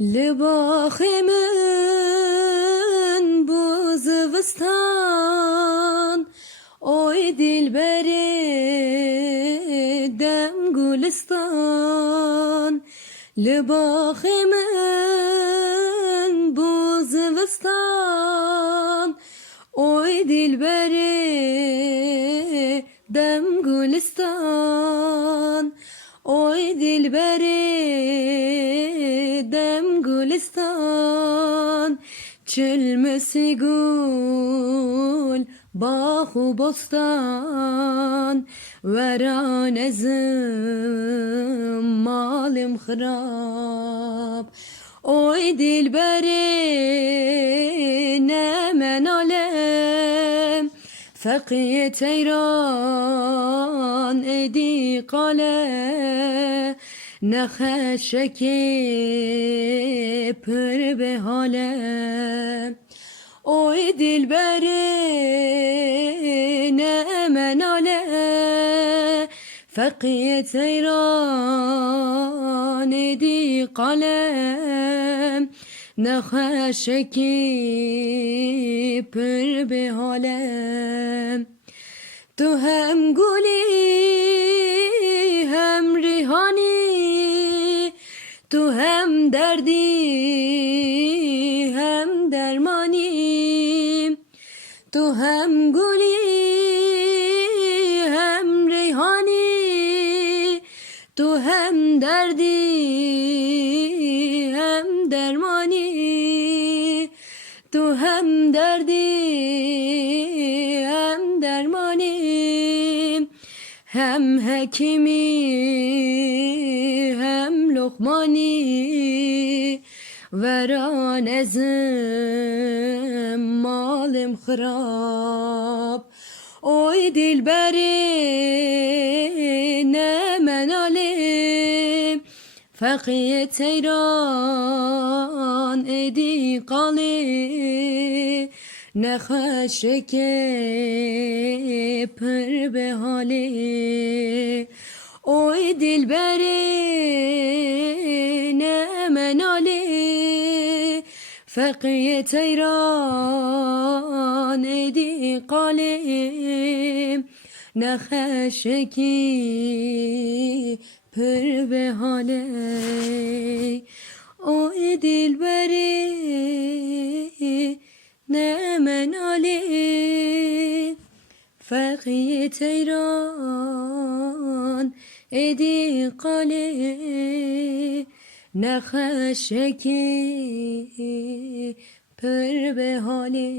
Libaximin bu zivistan, oy dilberi dem gulistan. Libaximin bu zivistan, oy dilberi dem gulistan. Oy dilberi dem gulistan. Çilmesi gul bahu bostan. Veran ezim malim xrab. Oy dilberi ne menalem. Fakir teyran edi kale. Nehaşeki pür be hale. Oy dilberi ne menale. Fakir teyran edi kalem. Nehaşeki pür be hale. Tu hem guli hem rihani, tu hem derdi hem dermani. Tu hem guli hem rihani, tu hem derdi hem dermani. Tu hem derdi hem dermani. Hem hekimi hem lokmani. Veran ezim malim xrab. Oy dilberi ne menalim. Fakir teyran edi kali. Nehaşeke pır be hali. Oy dilberi ne menali. Fakir teyran edi kalim. Nehaşeki pır be hali. Oy dilberi ne menali. Fakir teyran edi kale. Nehaşeki pır be hali.